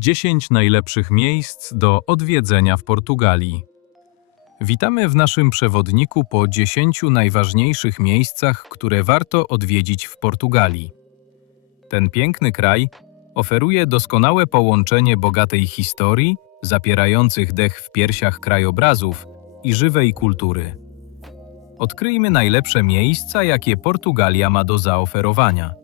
10 najlepszych miejsc do odwiedzenia w Portugalii. Witamy w naszym przewodniku po 10 najważniejszych miejscach, które warto odwiedzić w Portugalii. Ten piękny kraj oferuje doskonałe połączenie bogatej historii, zapierających dech w piersiach krajobrazów i żywej kultury. Odkryjmy najlepsze miejsca, jakie Portugalia ma do zaoferowania.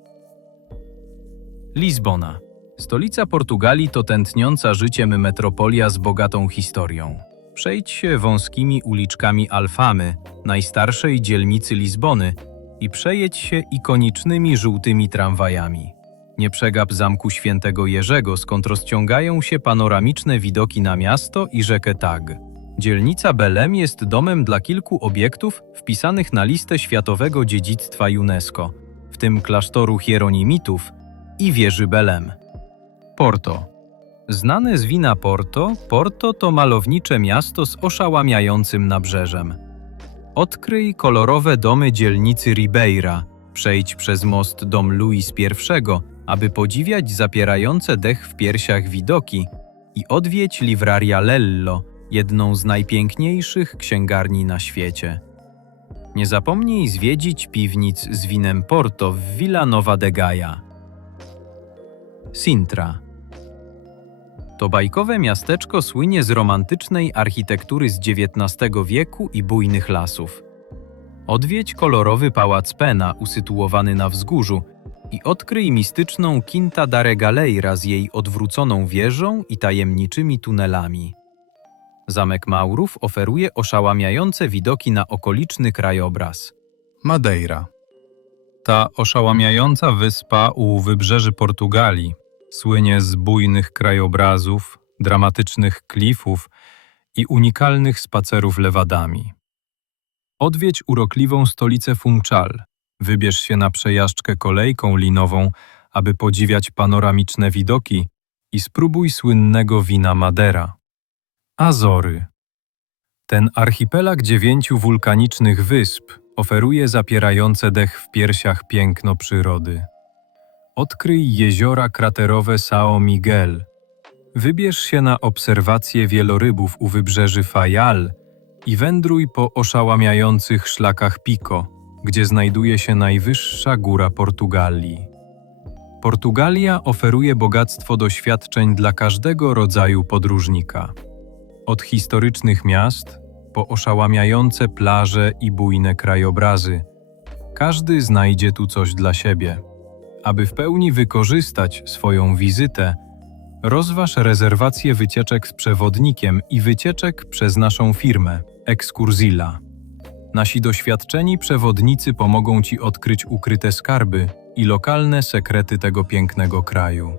Lizbona. Stolica Portugalii to tętniąca życiem metropolia z bogatą historią. Przejdź się wąskimi uliczkami Alfamy, najstarszej dzielnicy Lizbony, i przejedź się ikonicznymi żółtymi tramwajami. Nie przegap Zamku Świętego Jerzego, skąd rozciągają się panoramiczne widoki na miasto i rzekę Tag. Dzielnica Belem jest domem dla kilku obiektów wpisanych na listę Światowego Dziedzictwa UNESCO, w tym klasztoru Hieronimitów i wieży Belem. Porto. Znane z wina Porto, Porto to malownicze miasto z oszałamiającym nabrzeżem. Odkryj kolorowe domy dzielnicy Ribeira, przejdź przez most dom Louis I, aby podziwiać zapierające dech w piersiach widoki i odwiedź Livraria Lello, jedną z najpiękniejszych księgarni na świecie. Nie zapomnij zwiedzić piwnic z winem Porto w Villa Nova de Gaia. Sintra. To bajkowe miasteczko słynie z romantycznej architektury z XIX wieku i bujnych lasów. Odwiedź kolorowy pałac Pena usytuowany na wzgórzu i odkryj mistyczną Quinta da Regaleira z jej odwróconą wieżą i tajemniczymi tunelami. Zamek Maurów oferuje oszałamiające widoki na okoliczny krajobraz. Madeira. Ta oszałamiająca wyspa u wybrzeży Portugalii słynie z bujnych krajobrazów, dramatycznych klifów i unikalnych spacerów lewadami. Odwiedź urokliwą stolicę Funchal. Wybierz się na przejażdżkę kolejką linową, aby podziwiać panoramiczne widoki i spróbuj słynnego wina Madera. Azory. Ten archipelag dziewięciu wulkanicznych wysp oferuje zapierające dech w piersiach piękno przyrody. Odkryj jeziora kraterowe São Miguel. Wybierz się na obserwację wielorybów u wybrzeży Fayal i wędruj po oszałamiających szlakach Pico, gdzie znajduje się najwyższa góra Portugalii. Portugalia oferuje bogactwo doświadczeń dla każdego rodzaju podróżnika. Od historycznych miast po oszałamiające plaże i bujne krajobrazy. Każdy znajdzie tu coś dla siebie. Aby w pełni wykorzystać swoją wizytę, rozważ rezerwację wycieczek z przewodnikiem i wycieczek przez naszą firmę Excursilla. Nasi doświadczeni przewodnicy pomogą Ci odkryć ukryte skarby i lokalne sekrety tego pięknego kraju.